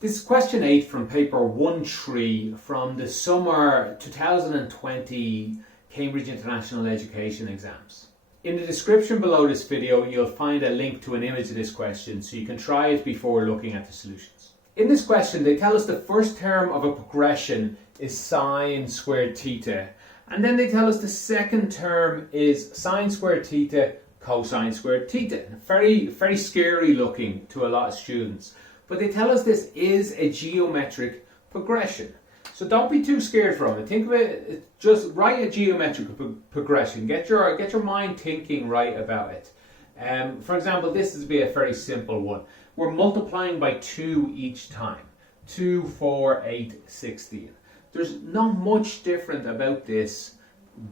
This is question 8 from paper 1-3 from the summer 2020 Cambridge International Education exams. In the description below this video, you'll find a link to an image of this question so you can try it before looking at the solutions. In this question, they tell us the first term of a progression is sine squared theta. And then they tell us the second term is sine squared theta cosine squared theta. Very, very scary looking to a lot of students. But they tell us this is a geometric progression. So don't be too scared from it. Think of it, just write a geometric progression. Get your mind thinking right about it. For example, this would be a very simple one. We're multiplying by 2 each time. 2, 4, 8, 16. There's not much different about this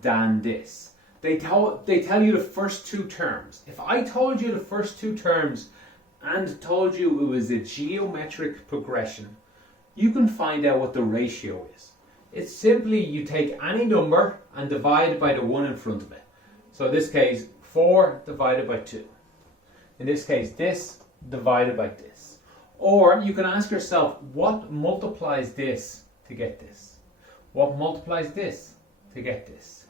than this. They tell you the first 2 terms. If I told you the first 2 terms and told you it was a geometric progression, you can find out what the ratio is. It's simply you take any number and divide it by the 1 in front of it. So in this case, 4 divided by 2. In this case, this divided by this. Or you can ask yourself, what multiplies this to get this? What multiplies this to get this?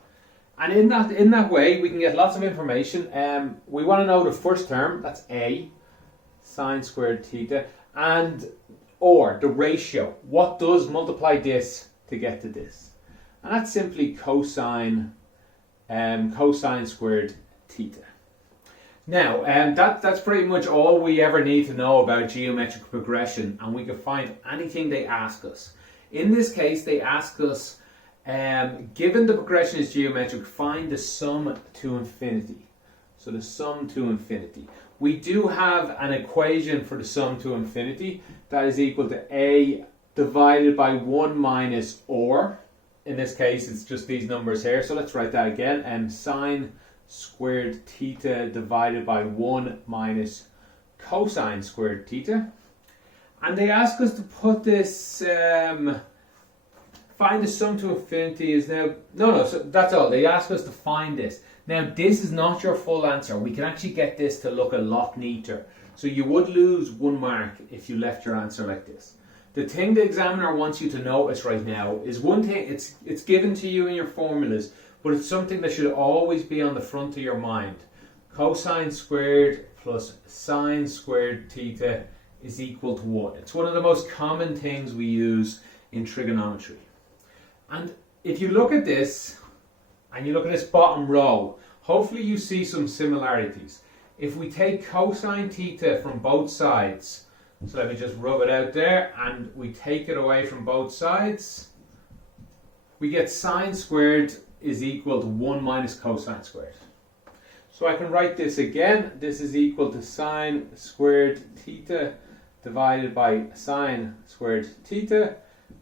And in that way, we can get lots of information. We want to know the first term, that's a, sine squared theta, and or the ratio. What does multiply this to get to this? And that's simply cosine squared theta. Now, that's pretty much all we ever need to know about geometric progression, and we can find anything they ask us. In this case, they ask us, given the progression is geometric, find the sum to infinity. So the sum to infinity. We do have an equation for the sum to infinity that is equal to a divided by 1 minus or. In this case, it's just these numbers here. So let's write that again. Sine squared theta divided by 1 minus cosine squared theta. And they ask us to put this, find the sum to infinity is now, so that's all. They ask us to find this. Now, this is not your full answer. We can actually get this to look a lot neater. So you would lose 1 mark if you left your answer like this. The thing the examiner wants you to notice right now is one thing, it's given to you in your formulas, but it's something that should always be on the front of your mind. Cosine squared plus sine squared theta is equal to 1. It's one of the most common things we use in trigonometry. And if you look at this, and you look at this bottom row, hopefully you see some similarities. If we take cosine theta from both sides, so let me just rub it out there, and we take it away from both sides, we get sine squared is equal to 1 minus cosine squared. So I can write this again. This is equal to sine squared theta divided by sine squared theta,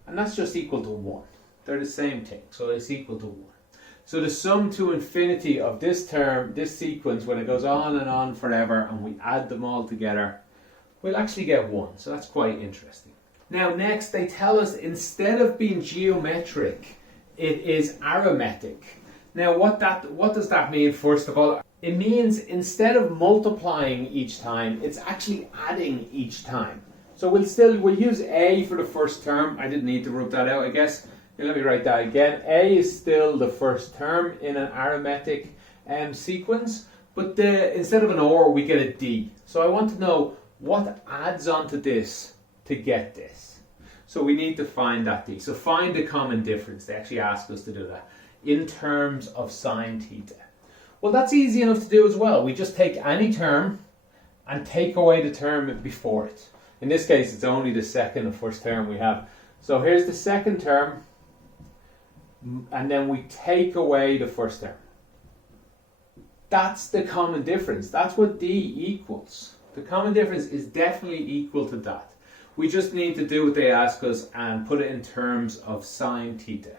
and that's just equal to 1. They're the same thing, so it's equal to 1. So the sum to infinity of this term, this sequence, when it goes on and on forever and we add them all together, we'll actually get 1. So that's quite interesting. Now next, they tell us instead of being geometric, it is arithmetic. Now what does that mean? First of all, it means instead of multiplying each time, it's actually adding each time. So we'll use a for the first term. I didn't need to rub that out, I guess. Let me write that again. A is still the first term in an arithmetic sequence, but instead of an or, we get a d. So I want to know what adds onto this to get this. So we need to find that d. So find the common difference. They actually ask us to do that in terms of sine theta. Well, that's easy enough to do as well. We just take any term and take away the term before it. In this case, it's only the second and first term we have. So here's the second term, and then we take away the first term. That's the common difference. That's what d equals. The common difference is definitely equal to that. We just need to do what they ask us and put it in terms of sine theta.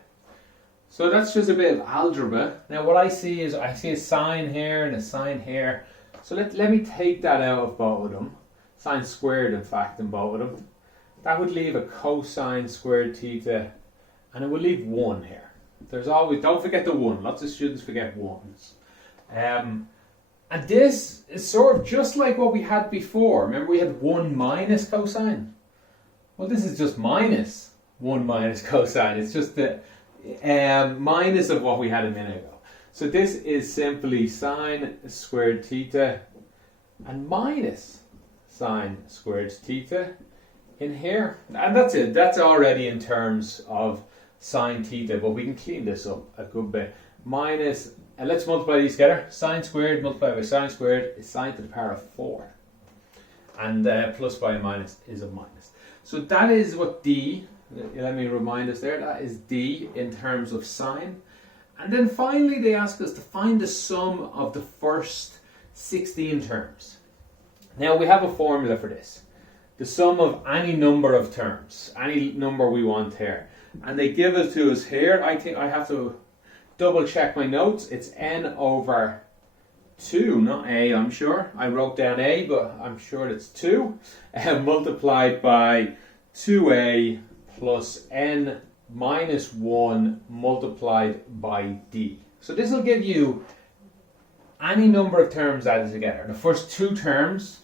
So that's just a bit of algebra. Now what I see is a sine here and a sine here. So let me take that out of both of them. Sine squared, in fact, in both of them. That would leave a cosine squared theta, and it will leave 1 here. There's always, don't forget the 1. Lots of students forget 1s. And this is sort of just like what we had before. Remember we had 1 minus cosine? Well, this is just minus 1 minus cosine. It's just the minus of what we had a minute ago. So this is simply sine squared theta and minus sine squared theta in here. And that's it. That's already in terms of sine theta, but we can clean this up a good bit. Minus, and let's multiply these together. Sine squared multiplied by sine squared is sine to the power of 4. And plus by a minus is a minus. So that is what d, let me remind us there, that is d in terms of sine. And then finally they ask us to find the sum of the first 16 terms. Now we have a formula for this. The sum of any number of terms, any number we want here. And they give it to us here. I think I have to double check my notes. It's n over 2, not a, I'm sure. I wrote down a, but I'm sure it's 2. Multiplied by 2a plus n minus 1 multiplied by d. So this will give you any number of terms added together. The first 2 terms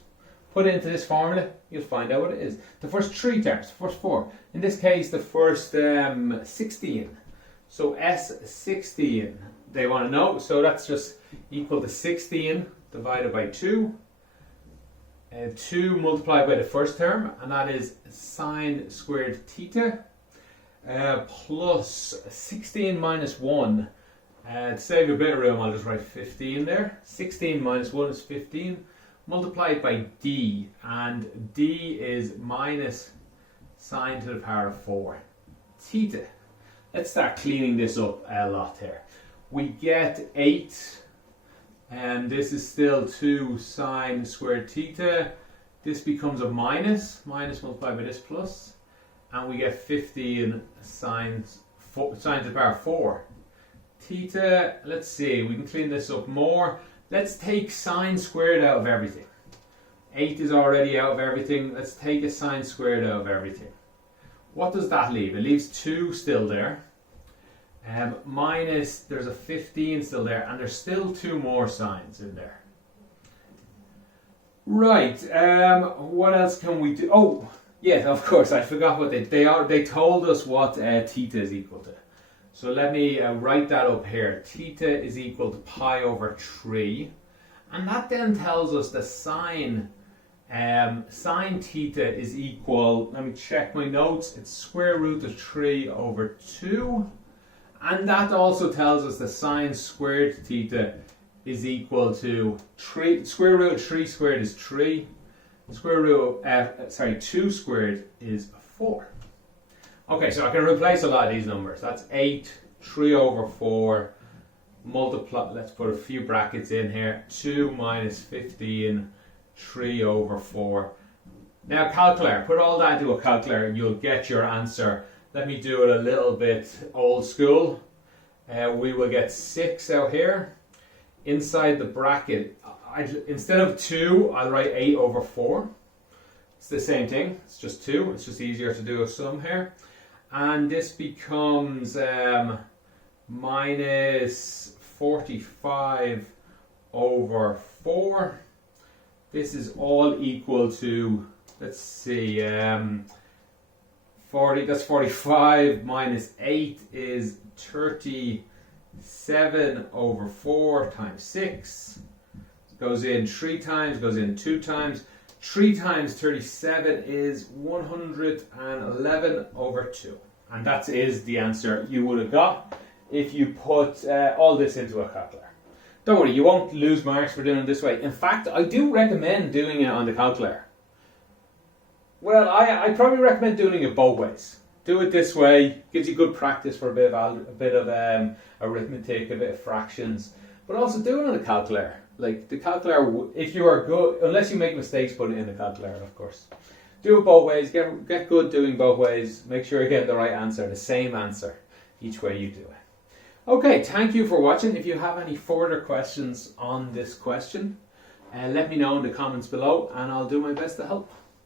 put into this formula, you'll find out what it is. The first 3 terms, the first 4. In this case, the first 16. So S16, they want to know. So that's just equal to 16 divided by 2. 2 multiplied by the first term, and that is sine squared theta. Plus 16 minus 1. To save a bit of room, I'll just write 15 there. 16 minus 1 is 15. Multiplied by d, and d is minus sine to the power of 4 theta. Let's start cleaning this up a lot here. We get 8, and this is still 2 sine squared theta. This becomes a minus multiplied by this plus, and we get 15 sine to the power of 4 theta. Let's see, we can clean this up more. Let's take sine squared out of everything. 8 is already out of everything. Let's take a sine squared out of everything. What does that leave? It leaves 2 still there. Minus, there's a 15 still there, and there's still 2 more sines in there. Right, what else can we do? Oh, yeah, of course, I forgot what they told us what theta is equal to. So let me write that up here. Theta is equal to pi over 3. And that then tells us the sine theta is equal, let me check my notes, it's square root of 3 over 2. And that also tells us the sine squared theta is equal to 3, square root of 3 squared is 3. Square root of, 2 squared is 4. Okay, so I can replace a lot of these numbers. That's 8, 3 over 4, multiply, let's put a few brackets in here, 2 minus 15, 3 over 4. Now calculator, put all that into a calculator and you'll get your answer. Let me do it a little bit old school. We will get 6 out here. Inside the bracket, instead of 2, I'll write 8 over 4. It's the same thing, it's just 2. It's just easier to do a sum here. And this becomes minus 45 over 4. This is all equal to, let's see, 40, that's 45 minus 8 is 37 over 4 times 6. Goes in 3 times, goes in 2 times. 3 times 37 is 111 over 2. And that is the answer you would have got if you put all this into a calculator. Don't worry, you won't lose marks for doing it this way. In fact, I do recommend doing it on the calculator. Well, I probably recommend doing it both ways. Do it this way, gives you good practice for a bit of arithmetic, a bit of fractions. But also do it on the calculator. Like the calculator, if you are good, unless you make mistakes, put it in the calculator, of course. Do it both ways, get good doing both ways. Make sure you get the right answer, the same answer, each way you do it. Okay, thank you for watching. If you have any further questions on this question, let me know in the comments below and I'll do my best to help.